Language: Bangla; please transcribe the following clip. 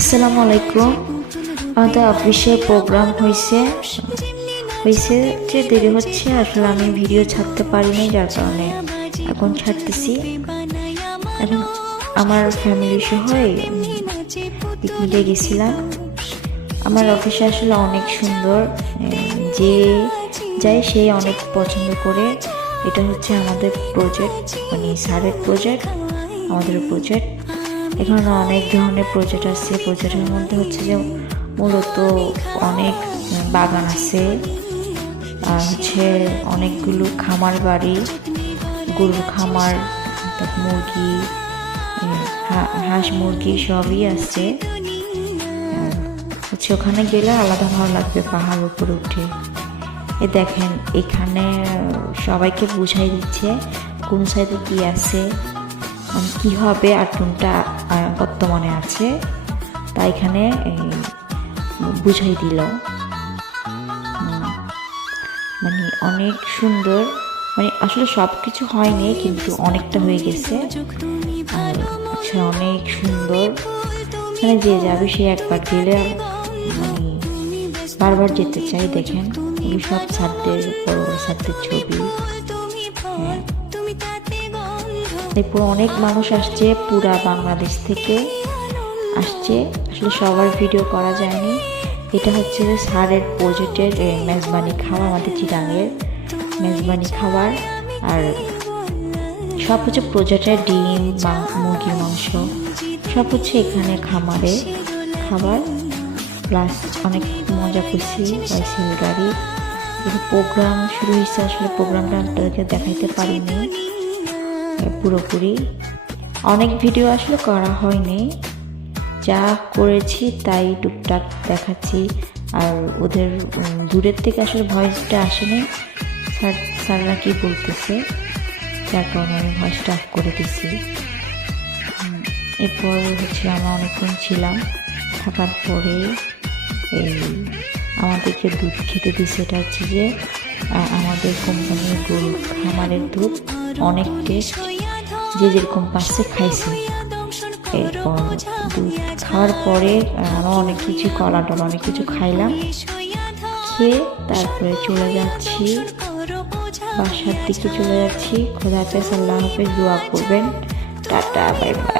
আসসালামু আলাইকুম। আমাদের অফিসে প্রোগ্রাম হয়েছে যে দেরি হচ্ছে, আসলে আমি ভিডিও ছাড়তে পারিনি, যার কারণে এখন ছাড়তেছি। এখন আমার ফ্যামিলি সহ পিকনিকে গেছিলাম। আমার অফিসে আসলে অনেক সুন্দর, যে যায় সেই অনেক পছন্দ করে। এটা হচ্ছে আমাদের প্রজেক্ট, মানে স্যারের প্রজেক্ট, আমাদের প্রজেক্ট। এখানে অনেক ধরনের প্রজেক্ট আছে। প্রজেক্টের মধ্যে হচ্ছে যে মূলত অনেক বাগান আছে, আর হচ্ছে অনেকগুলো খামার বাড়ি, গরুর খামার, তারপর মুরগি, হাঁস মুরগি সবই আছে। হচ্ছে ওখানে গেলে আলাদা ভালো লাগবে পাহাড় উপরে উঠে। দেখেন এখানে সবাইকে বুঝাই দিচ্ছে কোন সাইডে কি আছে, কি হবে, আর কোনটা বর্তমানে আছে, তাই এখানে বুঝাই দিল। মানে অনেক সুন্দর, মানে আসলে সব কিছু হয়নি কিন্তু অনেকটা হয়ে গেছে। আর আচ্ছা, অনেক সুন্দর, মানে যে যাবে সে একবার গেলে মানে বারবার যেতে চাই। দেখেন এই সব ছাত্রের, বড় বড় ছাত্রের ছবি। হ্যাঁ, এরপর অনেক মানুষ আসছে, পুরা বাংলাদেশ থেকে আসছে। আসলে সবার ভিডিও করা যায়নি। এটা হচ্ছে যে স্যারের প্রজেক্টের মেজবানি খাবার, আমাদের চিটাঙের মেজবানি খাবার। আর সব হচ্ছে প্রজেক্টের ডিম, মুরগির মাংস সব হচ্ছে এখানে খামারে খাবার। প্লাস অনেক মজা করছি, বাইসেল গাড়ি। প্রোগ্রাম শুরু হয়েছে, আসলে প্রোগ্রামটা আপনাদেরকে দেখাইতে পারিনি পুরোপুরি। অনেক ভিডিও আসলে করা হয়নি, যা করেছি তাই টুকটাক দেখাচ্ছি। আর ওদের দূরের থেকে আসলে ভয়েসটা আসেনি, স্যাররা কি বলতেছে, যার কারণে আমি ভয়েসটা অফ করে দিছি। এরপর হচ্ছে আমরা অনেকক্ষণ ছিলাম, থাকার পরে আমাদেরকে দুধ খেতে দিচ্ছে। এটা হচ্ছে যে আমাদের কোম্পানির গরু খামারের দুধ, অনেক টেস্ট, যে যেরকম পাচ্ছে খাইছে। এরপর দুধ খাওয়ার পরে আরও অনেক কিছু, কলা টলা অনেক কিছু খাইলাম। খেয়ে তারপরে চলে যাচ্ছি বাসার দিকে, চলে যাচ্ছি। খোদা হাফেজ, আল্লাহ হাফেজ, দোয়া করবেন, টাটা, বাই বাই।